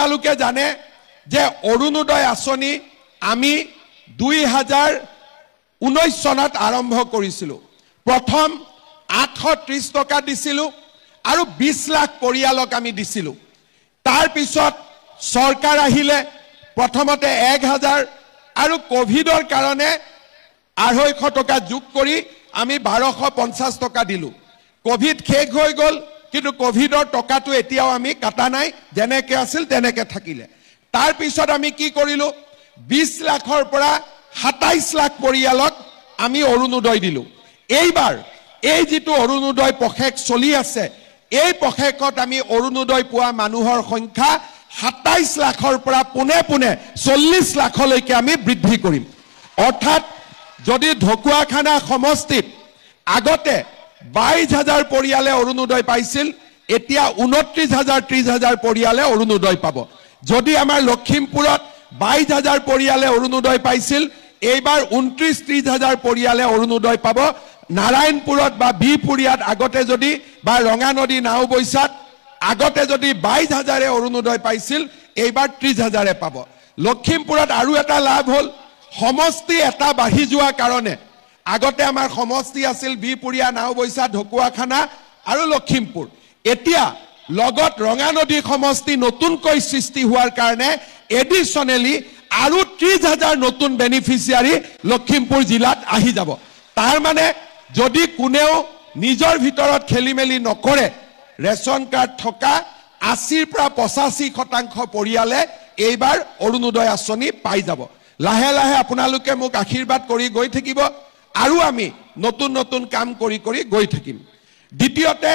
আপোনালোকে জানে যে অৰুণোদয় আঁচনি আমি 2019 চনত আৰম্ভ কৰিছিলোঁ। প্ৰথম 830 টকা দিছিলোঁ আৰু 20 লাখ পৰিয়ালক আমি দিছিলোঁ। তাৰ পিছত চৰকাৰ আহিলে, প্ৰথমতে 1000 আৰু কোভিডৰ কাৰণে 250 টকা যোগ কৰি আমি 1250 টকা দিলোঁ। কোভিড শেষ হৈ গ'ল, কিন্তু কোভিডৰ টকাটো এতিয়াও আমি কাটা নাই, যেনেকৈ আছিল তেনেকৈ থাকিলে। তাৰ পিছত আমি কি কৰিলোঁ, 20 লাখৰ পৰা 27 লাখ পৰিয়ালক আমি অৰুণোদয় দিলোঁ। এইবাৰ এই যিটো অৰুণোদয় পষেক চলি আছে, এই পষেকত আমি অৰুণোদয় পোৱা মানুহৰ সংখ্যা 27 লাখৰ পৰা পোনে পোনে 40 লাখলৈকে আমি বৃদ্ধি কৰিম। অৰ্থাৎ যদি ঢকুৱাখানা সমষ্টিত আগতে 22,000 পৰিয়ালে অৰুণোদয় পাইছিল, এতিয়া 29,000 30,000 পৰিয়ালে অৰুণোদয় পাব। যদি আমাৰ লখিমপুৰত 22,000 পৰিয়ালে অৰুণোদয় পাইছিল, এইবাৰ 29-30,000 পৰিয়ালে অৰুণোদয় পাব। নাৰায়ণপুৰত বা বিপুৰীয়াত আগতে যদি বা ৰঙানদী নাওবৈচাত আগতে যদি 22,000 অৰুণোদয় পাইছিল, এইবাৰ 30,000 পাব। লখিমপুৰত আৰু এটা লাভ হ'ল, সমষ্টি এটা বাঢ়ি যোৱাৰ কাৰণে আগতে আমাৰ সমষ্টি আছিল বিপুৰীয়া, নাওবৈচা, ঢকুৱাখানা আৰু লখিমপুৰ। এতিয়া লগত ৰঙানদী সমষ্টি নতুনকৈ সৃষ্টি হোৱাৰ কাৰণে এডিশ্যনেলি আৰু 30,000 নতুন বেনিফিচিয়াৰী লখিমপুৰ জিলাত আহি যাব। তাৰ মানে যদি কোনেও নিজৰ ভিতৰত খেলি মেলি নকৰে, ৰেচন কাৰ্ড থকা 80 পৰা 85% পৰিয়ালে এইবাৰ অৰুণোদয় আঁচনি পাই যাব। লাহে লাহে আপোনালোকে মোক আশীৰ্বাদ কৰি গৈ থাকিব আৰু আমি নতুন নতুন কাম কৰি গৈ থাকিম। দ্বিতীয়তে